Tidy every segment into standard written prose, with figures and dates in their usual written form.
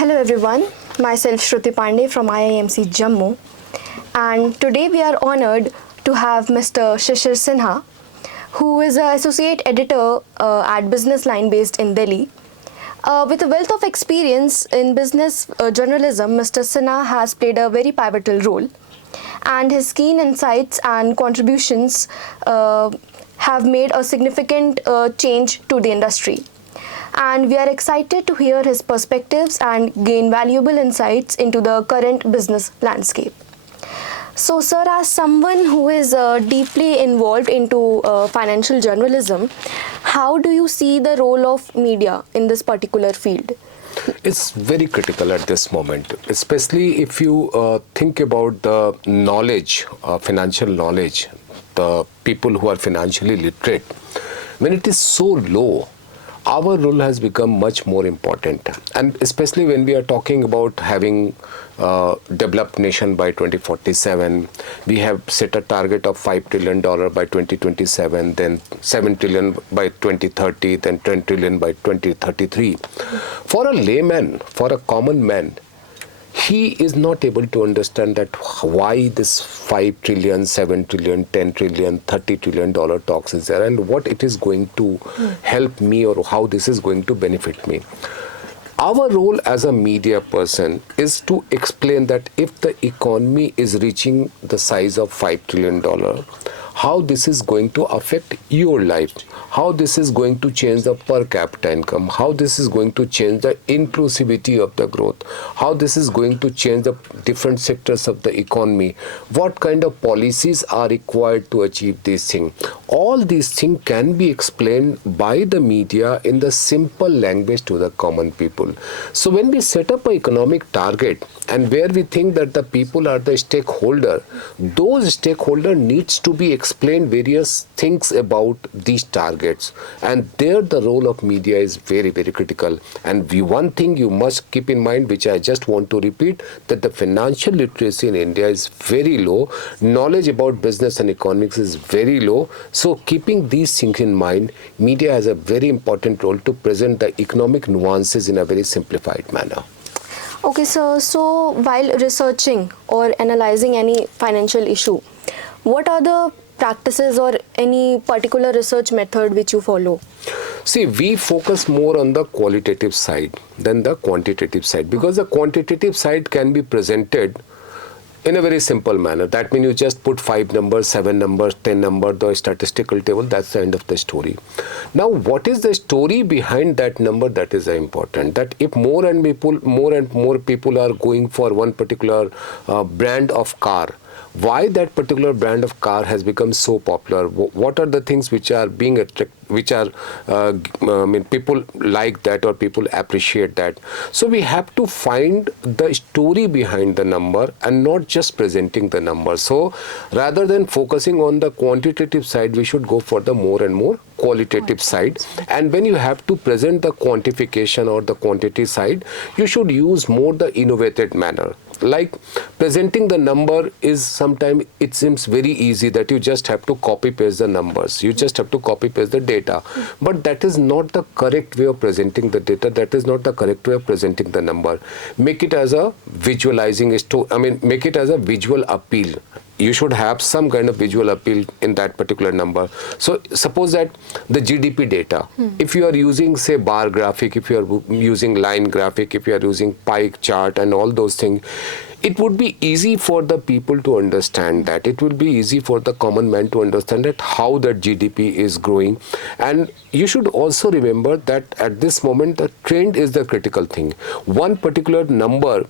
Hello everyone, myself Shruti Pandey from IIMC Jammu, and today we are honored to have Mr. Shishir Sinha, who is an associate editor at Business Line based in Delhi. With a wealth of experience in business journalism, Mr. Sinha has played a very pivotal role, and his keen insights and contributions have made a significant change to the industry. And we are excited to hear his perspectives and gain valuable insights into the current business landscape. So, sir, as someone who is deeply involved into financial journalism, how do you see the role of media in this particular field? It's very critical at this moment, especially if you think about the knowledge, financial knowledge, the people who are financially literate. When it is so low, our role has become much more important, and especially when we are talking about having developed nation by 2047, we have set a target of $5 trillion by 2027, then 7 trillion by 2030, then 10 trillion by 2033. For a layman, for a common man, he is not able to understand that why this 5 trillion, 7 trillion, 10 trillion, 30 trillion dollar talks is there and what it is going to help me or how this is going to benefit me. Our role as a media person is to explain that if the economy is reaching the size of $5 trillion, how this is going to affect your life, how this is going to change the per capita income, how this is going to change the inclusivity of the growth, how this is going to change the different sectors of the economy, what kind of policies are required to achieve these things. All these things can be explained by the media in the simple language to the common people. So when we set up an economic target and where we think that the people are the stakeholder, those stakeholder needs to be explained various things about these targets, and there the role of media is very, very critical. And one thing you must keep in mind, which I just want to repeat, that the financial literacy in India is very low, knowledge about business and economics is very low. So keeping these things in mind, media has a very important role to present the economic nuances in a very simplified manner. Okay, sir. So while researching or analyzing any financial issue, what are the practices or any particular research method which you follow? See, we focus more on the qualitative side than the quantitative side, because the quantitative side can be presented in a very simple manner. That means you just put 5 numbers, 7 numbers, 10 numbers, the statistical table, that's the end of the story. Now, what is the story behind that number? That is important. That if more and more people are going for one particular brand of car, why that particular brand of car has become so popular? What are the things which are being attracted, which are people like that or people appreciate that? So we have to find the story behind the number and not just presenting the number. So rather than focusing on the quantitative side, we should go for the more and more qualitative side. And when you have to present the quantification or the quantity side, you should use more the innovated manner. Like presenting the number is sometimes it seems very easy that you just have to copy paste the numbers, you just have to copy paste the data, but that is not the correct way of presenting the data, that is not the correct way of presenting the number. Make it as a visualizing, make it as a visual appeal. You should have some kind of visual appeal in that particular number. So suppose that the GDP data, if you are using say bar graphic, if you are using line graphic, if you are using pie chart and all those things, it would be easy for the people to understand that. It will be easy for the common man to understand that how that GDP is growing. And you should also remember that at this moment, the trend is the critical thing. One particular number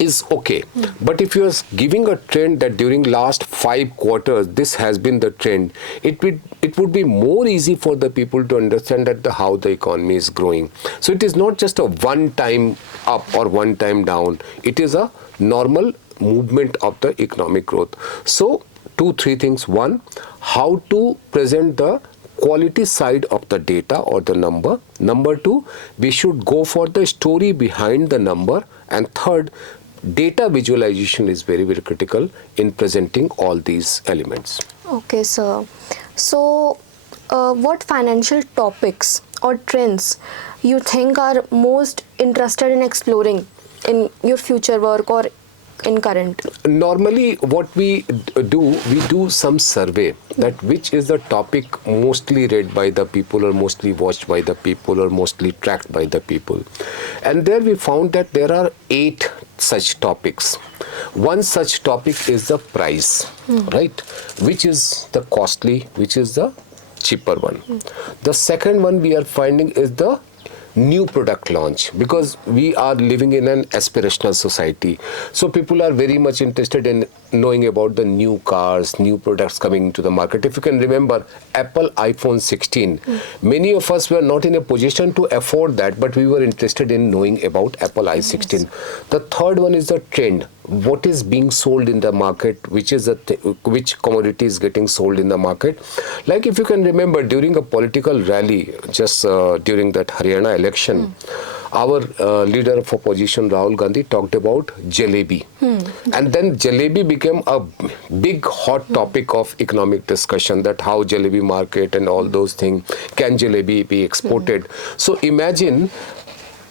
is okay, but if you are giving a trend that during last 5 quarters this has been the trend, it would be more easy for the people to understand that how the economy is growing. So it is not just a one time up or one time down, it is a normal movement of the economic growth. So 2-3 things. One, how to present the quality side of the data or the number. Number 2, we should go for the story behind the number. And third, data visualization is very, very critical in presenting all these elements. Okay, sir. So, what financial topics or trends you think are most interested in exploring in your future work or in current? Normally what we do some survey that which is the topic mostly read by the people or mostly watched by the people or mostly tracked by the people, and there we found that there are 8 such topics. One such topic is the price, right, which is the costly, which is the cheaper one. The second one we are finding is the new product launch, because we are living in an aspirational society, so people are very much interested in knowing about the new cars, new products coming into the market. If you can remember Apple iPhone 16, many of us were not in a position to afford that, but we were interested in knowing about Apple i16. The third one is the trend, what is being sold in the market, which is which commodity is getting sold in the market. Like if you can remember during a political rally just during that Haryana election, our leader of opposition Rahul Gandhi talked about jalebi, and then jalebi became a big hot topic of economic discussion, that how jalebi market and all those things, can jalebi be exported. So imagine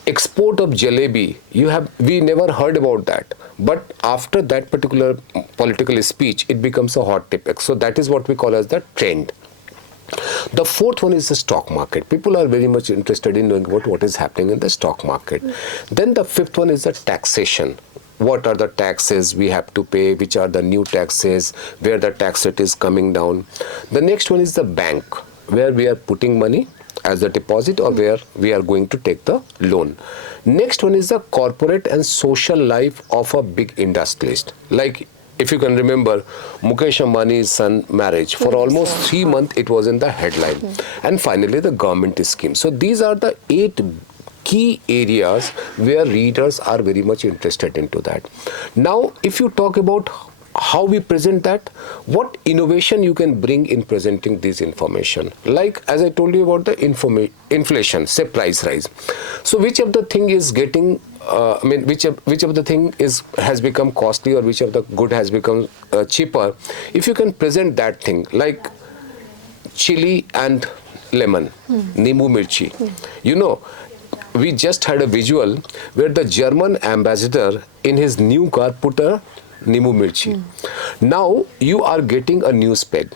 export of jalebi, we never heard about that, but after that particular political speech it becomes a hot topic. So that is what we call as the trend. The fourth one is the stock market. People are very much interested in knowing about what is happening in the stock market. Then the fifth one is the taxation. What are the taxes we have to pay, which are the new taxes, where the tax rate is coming down. The next one is the bank, where we are putting money as a deposit or where we are going to take the loan. Next one is the corporate and social life of a big industrialist. Like if you can remember Mukesh Ambani's son marriage, for almost 3 months it was in the headline. And finally the government scheme. So these are the 8 key areas where readers are very much interested into that. Now if you talk about how we present that, what innovation you can bring in presenting this information. Like as I told you about the inflation, say price rise. So which of the thing is getting which of the thing has become costly, or which of the good has become cheaper. If you can present that thing, like chili and lemon, Nimbu Mirchi. You know, we just had a visual where the German ambassador in his new car put a Nimbu Mirchi. Now you are getting a news peg.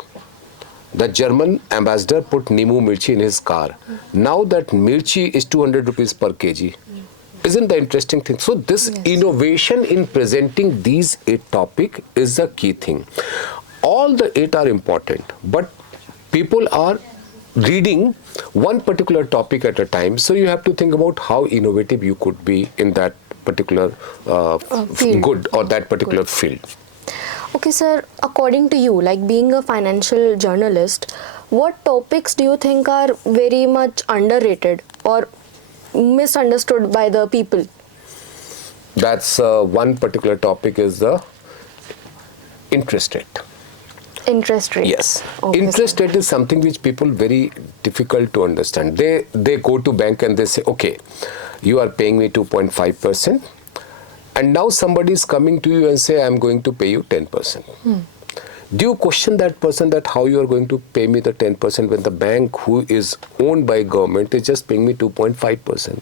The German ambassador put Nimbu Mirchi in his car. Now that Mirchi is 200 rupees per kg. Isn't the interesting thing? So this innovation in presenting these 8 topics is the key thing. All the 8 are important, but people are reading one particular topic at a time. So you have to think about how innovative you could be in that particular good or that particular field. Okay, sir, according to you, like being a financial journalist, what topics do you think are very much underrated or misunderstood by the people? That's one particular topic is the interest rate. Interest rate. Yes. Okay, interest sir. rate is something which people very difficult to understand. They go to bank and they say, okay, you are paying me 2.5%, and now somebody is coming to you and say, I am going to pay you 10%. Do you question that person that how you are going to pay me the 10% when the bank who is owned by government is just paying me 2.5%?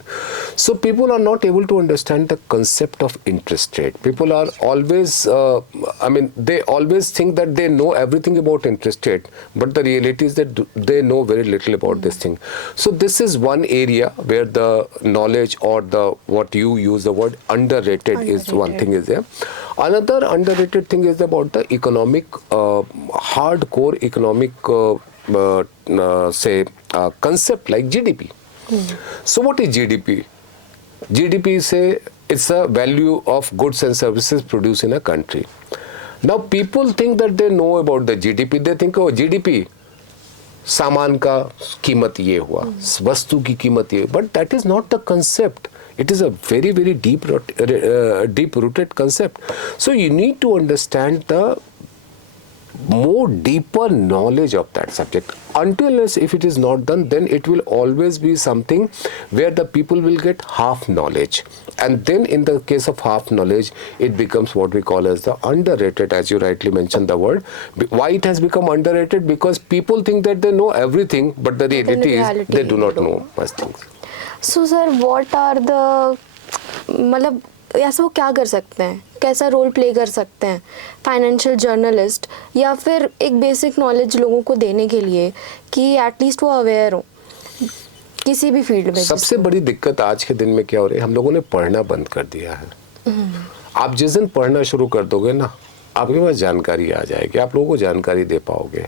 So people are not able to understand the concept of interest rate. People are always, they always think that they know everything about interest rate, but the reality is that they know very little about this thing. So this is one area where the knowledge or what you use the word underrated is one thing is there. Another underrated thing is about the economic, hardcore economic, concept like GDP. So what is GDP? GDP it's a value of goods and services produced in a country. Now people think that they know about the GDP. They think, oh, GDP, सामान का कीमत ये हुआ, वस्तु की कीमत ये. But that is not the concept. It is a very, very deep-rooted concept. So you need to understand the more deeper knowledge of that subject. Until unless if it is not done, then it will always be something where the people will get half knowledge. And then in the case of half knowledge, it becomes what we call as the underrated, as you rightly mentioned the word. Why it has become underrated? Because people think that they know everything, but the reality is they do not know much things. So sir, what are the, मतलब ऐसा वो क्या कर सकते हैं, कैसा role play कर सकते हैं फाइनेंशियल जर्नलिस्ट, या फिर एक बेसिक नॉलेज लोगों को देने के लिए कि एटलीस्ट वो अवेयर हो किसी भी फील्ड में? सबसे बड़ी दिक्कत आज के दिन में क्या हो रही है, हम लोगों ने पढ़ना बंद कर दिया है। आप जिस दिन पढ़ना शुरू कर दोगे ना, आपके पास जानकारी आ जाएगी, आप लोगों को जानकारी दे पाओगे।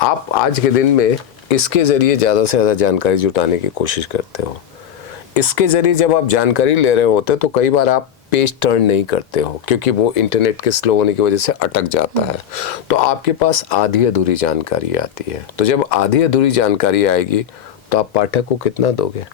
आप आज के दिन में इसके ज़रिए ज़्यादा से ज़्यादा जानकारी जुटाने की कोशिश करते हो। इसके ज़रिए जब आप जानकारी ले रहे होते तो कई बार आप पेज टर्न नहीं करते हो, क्योंकि वो इंटरनेट के स्लो होने की वजह से अटक जाता है। तो आपके पास आधी अधूरी जानकारी आती है। तो जब आधी अधूरी जानकारी आएगी तो आप पाठक को कितना दोगे?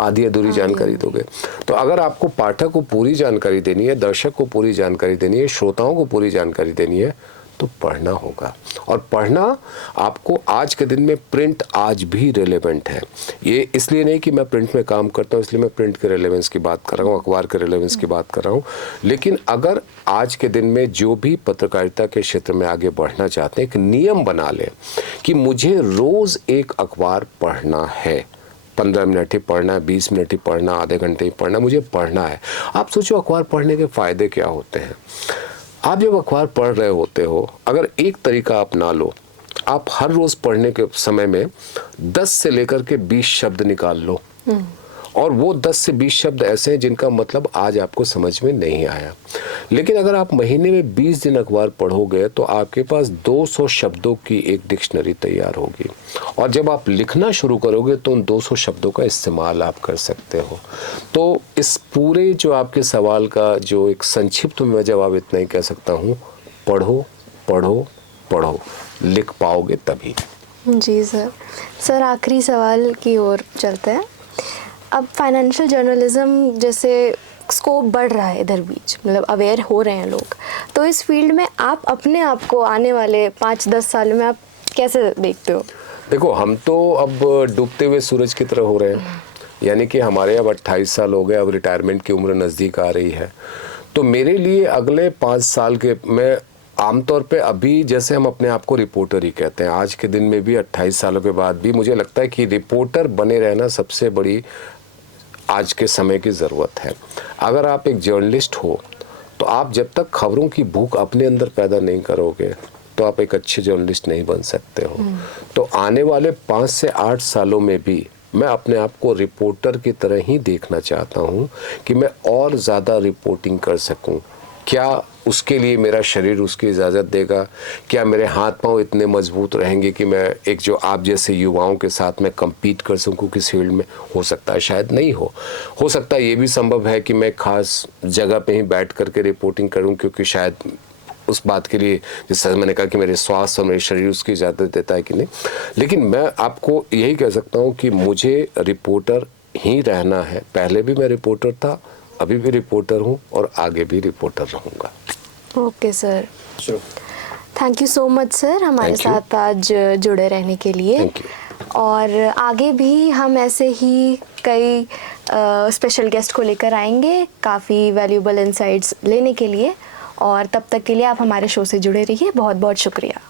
आधी अधूरी जानकारी दोगे। तो अगर आपको पाठक को पूरी जानकारी देनी है, दर्शक को पूरी जानकारी देनी है, श्रोताओं को पूरी जानकारी देनी है, तो पढ़ना होगा। और पढ़ना आपको आज के दिन में, प्रिंट आज भी रेलेवेंट है। ये इसलिए नहीं कि मैं प्रिंट में काम करता हूँ इसलिए मैं प्रिंट के रेलेवेंस की बात कर रहा हूँ, अखबार के रेलेवेंस की बात कर रहा हूँ। लेकिन अगर आज के दिन में जो भी पत्रकारिता के क्षेत्र में आगे बढ़ना चाहते हैं, एक नियम बना लें कि मुझे रोज़ एक अखबार पढ़ना है, 15 मिनट ही पढ़ना है, 20 मिनट ही पढ़ना, आधे घंटे ही पढ़ना, मुझे पढ़ना है। आप सोचो अखबार पढ़ने के फ़ायदे क्या होते हैं। आप जब अखबार पढ़ रहे होते हो, अगर एक तरीका अपना लो, आप हर रोज़ पढ़ने के समय में 10 से लेकर के 20 शब्द निकाल लो, और वो 10 से 20 शब्द ऐसे हैं जिनका मतलब आज आपको समझ में नहीं आया। लेकिन अगर आप महीने में 20 दिन अखबार पढ़ोगे तो आपके पास 200 शब्दों की एक डिक्शनरी तैयार होगी, और जब आप लिखना शुरू करोगे तो उन 200 शब्दों का इस्तेमाल आप कर सकते हो। तो इस पूरे जो आपके सवाल का जो एक संक्षिप्त में जवाब इतना ही कह सकता हूँ, पढ़ो पढ़ो पढ़ो, लिख पाओगे तभी। जी सर। सर आखिरी सवाल की ओर चलते हैं। अब फाइनेंशियल जर्नलिज्म जैसे स्कोप बढ़ रहा है इधर बीच, मतलब अवेयर हो रहे हैं लोग, तो इस फील्ड में आप अपने आप को आने वाले 5-10 सालों में आप कैसे देखते हो? देखो, हम तो अब डूबते हुए सूरज की तरह हो रहे हैं, यानी कि हमारे अब 28 साल हो गए, अब रिटायरमेंट की उम्र नज़दीक आ रही है। तो मेरे लिए अगले 5 साल के, मैं आमतौर पे अभी जैसे हम अपने आप को रिपोर्टर ही कहते हैं, आज के दिन में भी 28 सालों के बाद भी मुझे लगता है कि रिपोर्टर बने रहना सबसे बड़ी आज के समय की ज़रूरत है। अगर आप एक जर्नलिस्ट हो तो आप जब तक खबरों की भूख अपने अंदर पैदा नहीं करोगे तो आप एक अच्छे जर्नलिस्ट नहीं बन सकते हो। तो आने वाले 5 से 8 सालों में भी मैं अपने आप को रिपोर्टर की तरह ही देखना चाहता हूँ कि मैं और ज़्यादा रिपोर्टिंग कर सकूँ। क्या उसके लिए मेरा शरीर उसकी इजाज़त देगा? क्या मेरे हाथ पांव इतने मजबूत रहेंगे कि मैं एक जो आप जैसे युवाओं के साथ मैं compete कर सकूं किस फील्ड में? हो सकता है शायद नहीं हो सकता है ये भी संभव है कि मैं खास जगह पे ही बैठ करके रिपोर्टिंग करूं, क्योंकि शायद उस बात के लिए, जैसे मैंने कहा कि मेरे स्वास्थ्य और मेरे शरीर उसकी इजाज़त देता है कि नहीं। लेकिन मैं आपको यही कह सकता हूँ कि मुझे रिपोर्टर ही रहना है। पहले भी मैं रिपोर्टर था, अभी भी रिपोर्टर हूँ और आगे भी रिपोर्टर रहूँगा। Okay sir, thank you so much sir हमारे साथ आज जुड़े रहने के लिए। और आगे भी हम ऐसे ही कई स्पेशल गेस्ट को लेकर आएंगे काफ़ी वैल्यूएबल इनसाइट्स लेने के लिए, और तब तक के लिए आप हमारे शो से जुड़े रहिए। बहुत बहुत शुक्रिया।